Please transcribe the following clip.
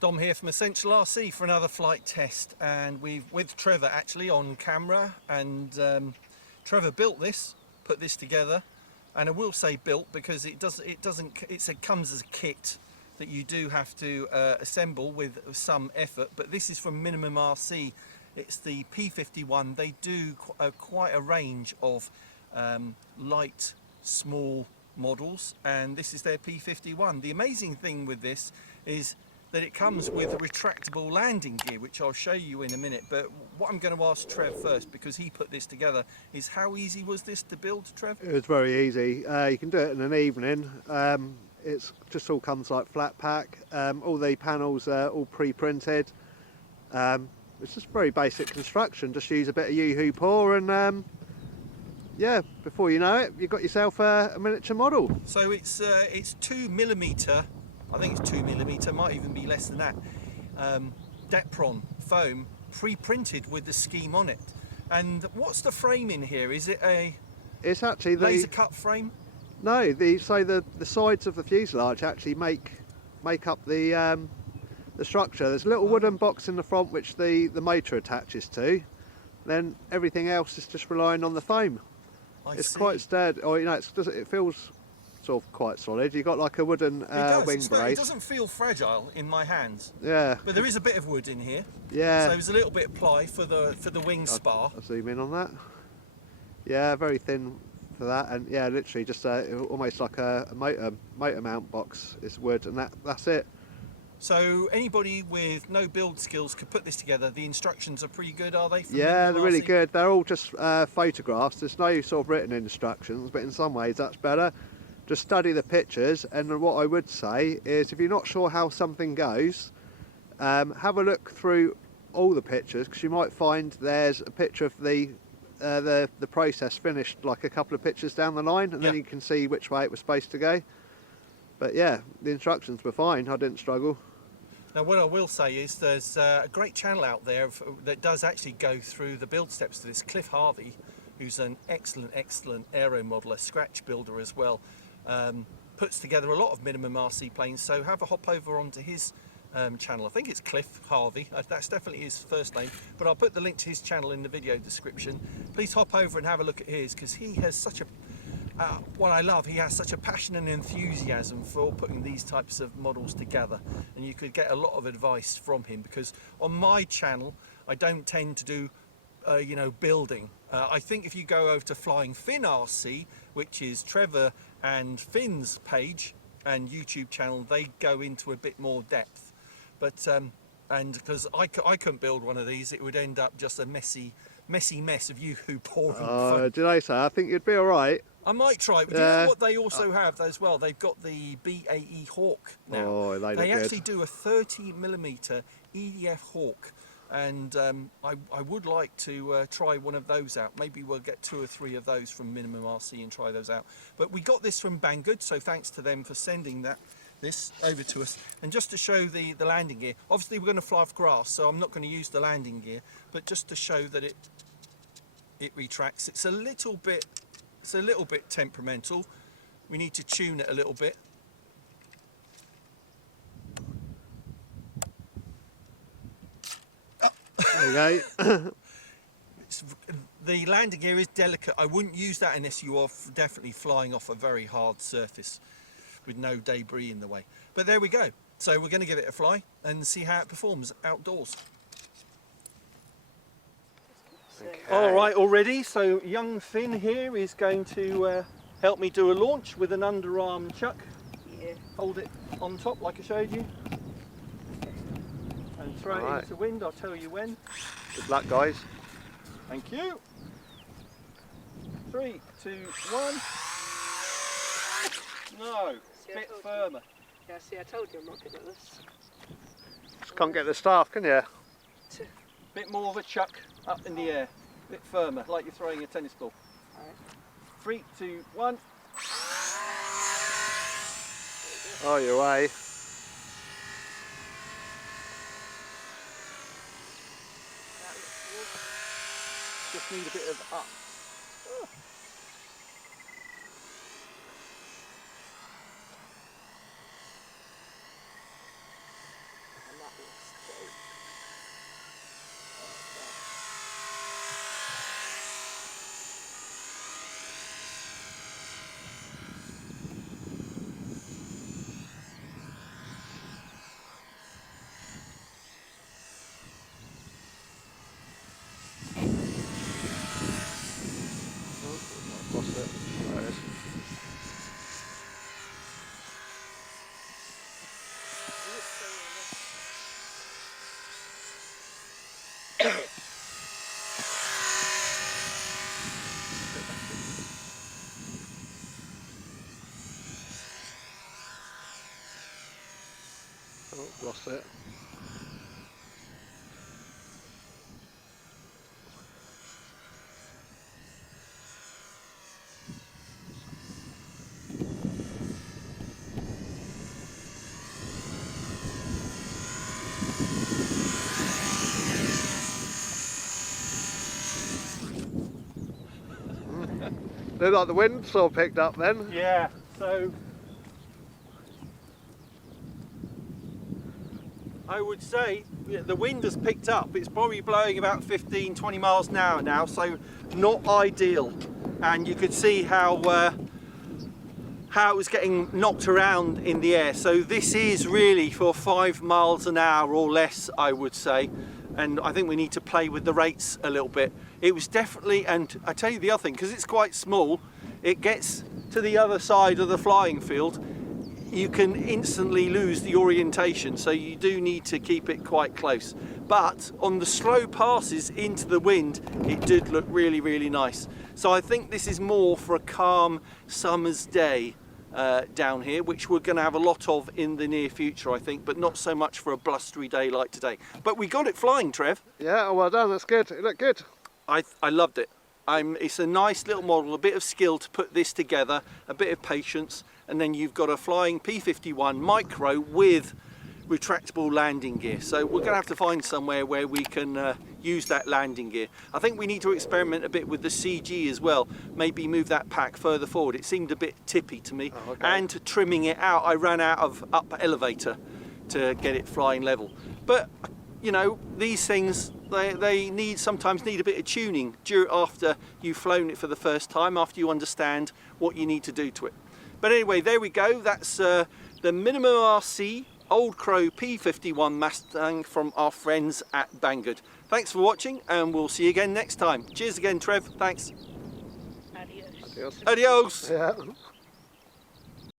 Dom here from Essential RC for another flight test, and we've with Trevor actually on camera, and Trevor built this, put this together, and I will say built because it comes as a kit that you do have to assemble with some effort, but this is from MinimumRC. It's the P-51. They do quite a range of light, small models, and this is their P-51. The amazing thing with this is that it comes with a retractable landing gear, which I'll show you in a minute. But what I'm going to ask Trev first, because he put this together, is how easy was this to build, Trev? It was very easy. You can do it in an evening. It's just all comes like flat pack. All the panels are all pre-printed. It's just very basic construction. Just use a bit of U-hoo pour and yeah, before you know it, you've got yourself a miniature model. So it's 2mm. I think it's 2mm, might even be less than that. Depron foam, pre-printed with the scheme on it. And what's the frame in here? Is it a It's actually the laser cut frame? No, the sides of the fuselage actually make up the structure. There's a little wooden box in the front which the motor attaches to. Then everything else is just relying on the foam. It's quite sturdy, or you know, it feels sort of quite solid. You've got like a wooden wing brace. It doesn't feel fragile in my hands. Yeah. But there is a bit of wood in here. Yeah. So there's a little bit of ply for the wing spar. I'll zoom in on that. Yeah, very thin for that, and yeah, literally just almost like a motor mount box. It's wood, and that's it. So anybody with no build skills could put this together. The instructions are pretty good, are they? Yeah, they're really good. They're all just photographs. There's no sort of written instructions, but in some ways that's better. Just study the pictures, and what I would say is if you're not sure how something goes, have a look through all the pictures, because you might find there's a picture of the process finished like a couple of pictures down the line, and then you can see which way it was supposed to go. But yeah, the instructions were fine. I didn't struggle. Now what I will say is there's a great channel out there that does actually go through the build steps to this. Cliff Harvey, who's an excellent aero modeler, scratch builder as well, puts together a lot of MinimumRC planes, so have a hop over onto his channel. I think it's Cliff Harvey, that's definitely his first name, but I'll put the link to his channel in the video description. Please hop over and have a look at his, because he has such a what I love, he has such a passion and enthusiasm for putting these types of models together, and you could get a lot of advice from him, because on my channel I don't tend to do you know, building. I think if you go over to Flying Finn RC, which is Trevor and Finn's page and YouTube channel, they go into a bit more depth. But and because I couldn't build one of these, it would end up just a messy mess of you pouring. Did I say? I think you'd be all right. I might try. Do you know what they also have as well? They've got the BAE Hawk now. Oh, they actually do a 30mm EDF Hawk, and I would like to try one of those out. Maybe we'll get 2 or 3 of those from MinimumRC and try those out. But we got this from Banggood, so thanks to them for sending this over to us. And just to show the landing gear, obviously we're going to fly off grass, so I'm not going to use the landing gear, but just to show that it retracts. It's a little bit temperamental. We need to tune it a little bit. There you go. The landing gear is delicate. I wouldn't use that unless you are definitely flying off a very hard surface with no debris in the way. But there we go. So we're going to give it a fly and see how it performs outdoors. Okay. All right, already. So young Finn here is going to help me do a launch with an underarm chuck. Yeah. Hold it on top like I showed you. And throw it into wind. I'll tell you when. Good luck, guys. Thank you. 3, 2, 1. No, bit firmer. Yeah, see, I told you I'm not good at this. Just can't get the staff, can you? Bit more of a chuck up in the air. Bit firmer, like you're throwing a tennis ball. All right. 3, 2, 1. Oh, you're away. Just need a bit of up. Oh, lost it. Looked like the wind sort of picked up then. Yeah, so I would say the wind has picked up. It's probably blowing about 15-20 miles an hour now, so not ideal. And you could see how it was getting knocked around in the air. So this is really for 5 miles an hour or less, I would say. And I think we need to play with the rates a little bit. It was definitely, and I tell you the other thing, because it's quite small, it gets to the other side of the flying field, you can instantly lose the orientation, so you do need to keep it quite close. But on the slow passes into the wind, it did look really, really nice. So I think this is more for a calm summer's day down here, which we're going to have a lot of in the near future, I think, but not so much for a blustery day like today. But we got it flying, Trev. Yeah, well done, that's good. It looked good. I loved it. It's a nice little model, a bit of skill to put this together, a bit of patience, and then you've got a flying P-51 micro with retractable landing gear. So we're going to have to find somewhere where we can use that landing gear. I think we need to experiment a bit with the CG as well. Maybe move that pack further forward. It seemed a bit tippy to me. Oh, okay. And trimming it out, I ran out of up elevator to get it flying level. But you know, these things, they sometimes need a bit of tuning after you've flown it for the first time, after you understand what you need to do to it. But anyway, there we go. That's the MinimumRC Old Crow P-51 Mustang from our friends at Banggood. Thanks for watching, and we'll see you again next time. Cheers again, Trev. Thanks. Adios. Adios. Adios. Yeah.